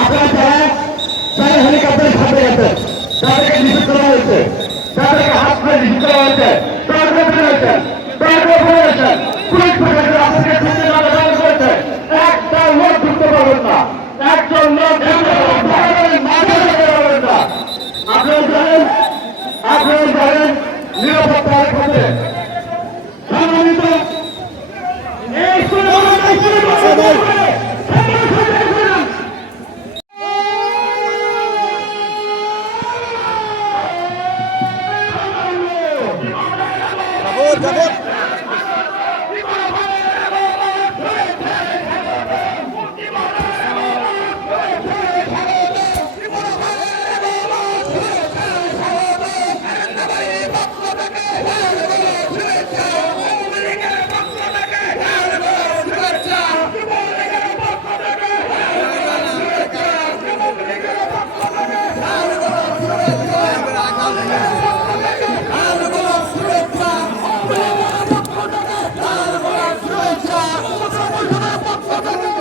আপনারা যারা হেলিকপ্টারে ছাড়তে গেছেন তাদেরকে নিষেধ করা হয়েছে, তাদেরকে হাত ধরে নিষেধ করা হয়েছে, পুলিশ প্রশাসন আপনাকে ঢুকতে না বারণ করেছে। একটা লোক ঢুকতে পারবেন না, একজন লোক ঢুকতে পারবেন না। আপনারা জানেন নিরাপত্তার ক্ষেত্রে সম্মানিত এই Let's go!